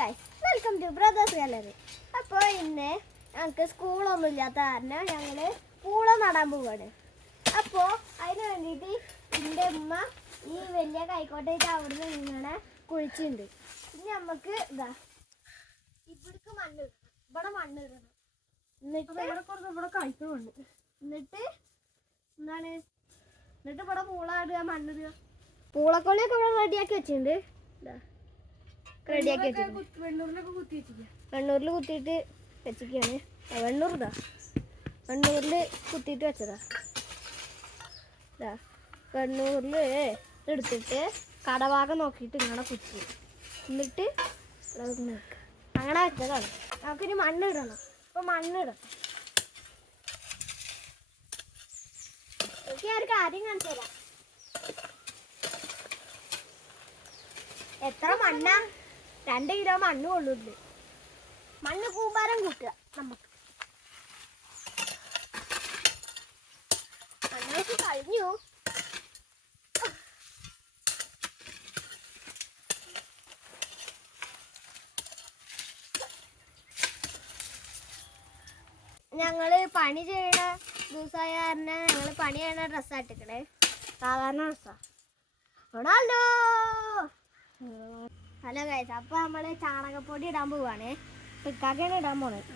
Guys, welcome to brothers gallery. അപ്പോൾ ഇന്ന് ഞങ്ങൾക്ക് സ്കൂളൊന്നും ഇല്ലാത്ത കാരണം ഞങ്ങൾ പൂള നടാൻ പോവാണ്. അപ്പോൾ അതിന് വേണ്ടിയിട്ട് എൻ്റെ ഉമ്മ ഈ വലിയ കൈക്കോട്ടയിട്ട് അവിടുന്ന് ഇങ്ങനെ കുഴിച്ചിട്ടുണ്ട്. ഇനി നമുക്ക് ഇതാ ഇവിടേക്ക് മണ്ണ് ഇടണം, ഇവിടെ മണ്ണ് ഇടണം. എന്നിട്ട് ഇവിടെ കഴിക്കുന്നുണ്ട്. എന്നിട്ട് എന്താണ് ഇവിടെ പൂള ഇടുക, മണ്ണിടുക. പൂളക്കൊള്ളിയൊക്കെ ഇവിടെ റെഡിയാക്കി വെച്ചിട്ടുണ്ട്. ഇതാ റെഡിയാക്കി വെച്ചിട്ടുണ്ട്. വെണ്ണൂരിൽ കുത്തിയിട്ട് വെച്ചിരിക്കുകയാണ്. വെണ്ണൂരിൽ കുത്തിയിട്ട് വെച്ചതാ. ഇതാ വെണ്ണൂരിൽ എടുത്തിട്ട് കടഭാഗം നോക്കിയിട്ട് ഇങ്ങനെ കുത്തി, എന്നിട്ട് അങ്ങനെ വെച്ചതാണ്. നമുക്കിനി മണ്ണിടണം. ഇപ്പം മണ്ണിടണം. എനിക്ക് ഒരു കാര്യം കാണിച്ചു തരാം. എത്ര മണ്ണാ? 2 കിലോ മണ്ണ് കൊള്ളുന്നുണ്ട്. മണ്ണ് കൂമ്പാരം കൂട്ടുക. നമുക്ക് മണ്ണൊക്കെ കഴിഞ്ഞു. ഞങ്ങള് പണി ചെയ്യണ ദിവസമായ കാരണം ഞങ്ങള് പണി ചെയ്യണ ഡ്രസ്സാണ് ഇട്ടിക്കണേ. സാധാരണ ഡ്രസ്സാ. ഹലോ ഹലോ ഗൈസ്, അപ്പൊ നമ്മള് ചാണകപ്പൊടി ഇടാൻ പോവാണ്. പിക്കാക്കാണ് ഇടാൻ പോണത്.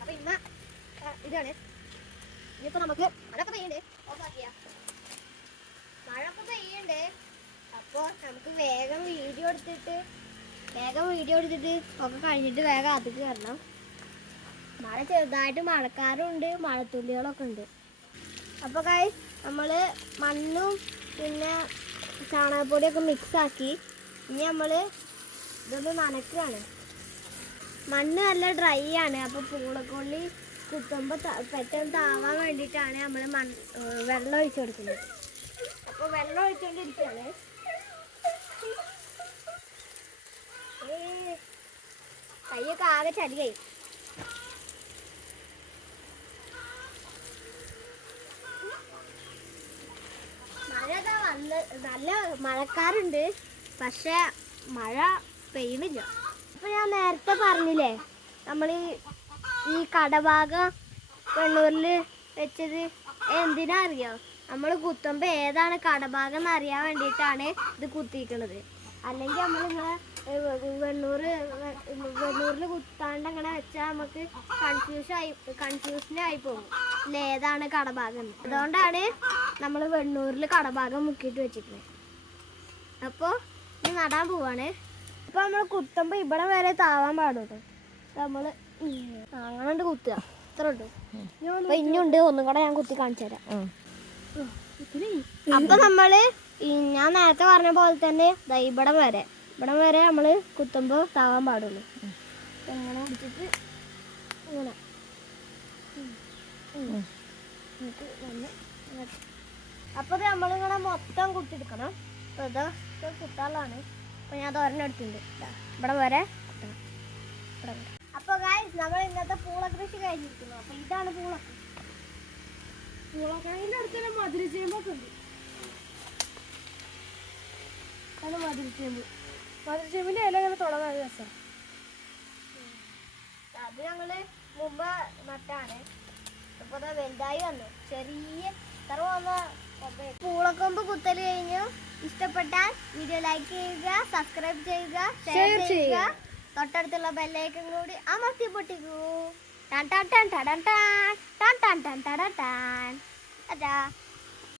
അപ്പൊ ഇന്ന് ഇതാണ്. ഇനിയിപ്പോ നമുക്ക് മഴയൊക്കെ പെയ്യണ്ടേ, മഴയൊക്കെ പെയ്യണ്ടേ. അപ്പൊ നമുക്ക് വേഗം വീഡിയോ എടുത്തിട്ട് ഒക്കെ കഴിഞ്ഞിട്ട് വേഗം അതിക്ക് കയറണം. മഴ ചെറുതായിട്ട് മഴക്കാറുണ്ട്, മഴത്തുള്ളികളൊക്കെ ഉണ്ട്. അപ്പോൾ ഗൈസ്, നമ്മൾ മണ്ണും പിന്നെ ചാണകപ്പൊടിയൊക്കെ മിക്സാക്കി ഇനി നമ്മൾ ഇതൊന്ന് നനയ്ക്കുകയാണ്. മണ്ണ് നല്ല ഡ്രൈ ആണ്. അപ്പോൾ പൂളക്കൊള്ളി കുത്തുമ്പോൾ പെട്ടെന്ന് താവാൻ വേണ്ടിയിട്ടാണ് നമ്മൾ വെള്ളം ഒഴിച്ചു കൊടുക്കുന്നത്. അപ്പോൾ വെള്ളം ഒഴിച്ചുകൊണ്ടിരിക്കുകയാണ്. കയ്യൊക്കെ ആകെ ചടിയായി. നല്ല മഴക്കാറുണ്ട്, പക്ഷെ മഴ പെയ്യുന്നില്ല. അപ്പൊ ഞാൻ നേരത്തെ പറഞ്ഞില്ലേ, നമ്മൾ ഈ കടഭാഗം വെണ്ണൂരിൽ വെച്ചത് എന്തിനാ അറിയോ? നമ്മൾ കുത്തുമ്പോൾ ഏതാണ് കടഭാഗം എന്ന് അറിയാൻ വേണ്ടിയിട്ടാണ് ഇത് കുത്തിയിരിക്കുന്നത്. അല്ലെങ്കിൽ നമ്മളിങ്ങനെ വെണ്ണൂരിൽ കുത്താണ്ട് അങ്ങനെ വെച്ചാൽ നമുക്ക് കൺഫ്യൂഷനായി പോകും ഏതാണ് കടഭാഗം എന്ന്. അതുകൊണ്ടാണ് നമ്മൾ വെണ്ണൂരിൽ കടഭാഗം മുക്കിയിട്ട് വെച്ചിട്ടുണ്ട്. അപ്പോൾ ഇത് നടാൻ പോവാണ്. അപ്പോൾ നമ്മൾ കുത്തുമ്പോൾ ഇവിടെ വരെ താവാൻ പാടുള്ളൂ. നമ്മൾ അങ്ങനെ കുത്തുക, ഇത്ര ഉണ്ട്. അപ്പോൾ ഇനിയുണ്ട്, ഒന്നും കൂടെ ഞാൻ കുത്തി കാണിച്ചു തരാം. അപ്പോൾ നമ്മൾ ഞാൻ നേരത്തെ പറഞ്ഞ പോലെ തന്നെ ഇവിടം വരെ നമ്മൾ കുത്തുമ്പോൾ താവാൻ പാടുള്ളൂ. ഇങ്ങനെ പിടിച്ചിട്ട് ഇങ്ങനെ അപ്പോൾ നമ്മളിങ്ങനെ മൊത്തം കുത്തിയെടുക്കണം. അപ്പോൾ ഇത് കുത്താനുള്ളതാണ്. അപ്പോൾ ഞാൻ തോരൻ എടുത്തിട്ടുണ്ട്. ഇവിടെ വരെ കുത്തണം, ഇവിടെ വരെ. അപ്പോൾ ഗൈസ്, നമ്മൾ ഇന്നത്തെ പൂള കൃഷി കഴിഞ്ഞിരിക്കുന്നു. അപ്പോൾ ഇതാണ് പൂളക്കഴിൻ്റെ അടുത്ത് മധുരച്ചേമ്പൊക്കെ ഉണ്ട്. അത് മധുരച്ചേമ്പിൻ്റെ ഇല ഇങ്ങനെ തുടങ്ങാൻ രസം. അത് ഞങ്ങൾ മുമ്പ് നട്ടാണ്. അപ്പോൾ അത് വലുതായി വന്നു. ചെറിയ ഇത്ര വന്ന പൂളക്കൊമ്പ് കുത്തൽ കഴിഞ്ഞു. ഇഷ്ടപ്പെട്ടാൽ വീഡിയോ ലൈക്ക് ചെയ്യുക, സബ്സ്ക്രൈബ് ചെയ്യുക, ഷെയർ ചെയ്യുക. തൊട്ടടുത്തുള്ള ബെല്ലൈക്കൺ കൂടി അമർത്തി പൊട്ടിക്കൂ. ടാൻ ടാൻ ടാൻ ടാൻ ടാൻ ടാൻ ടാൻ ടാൻ ടാൻ ടാൻ.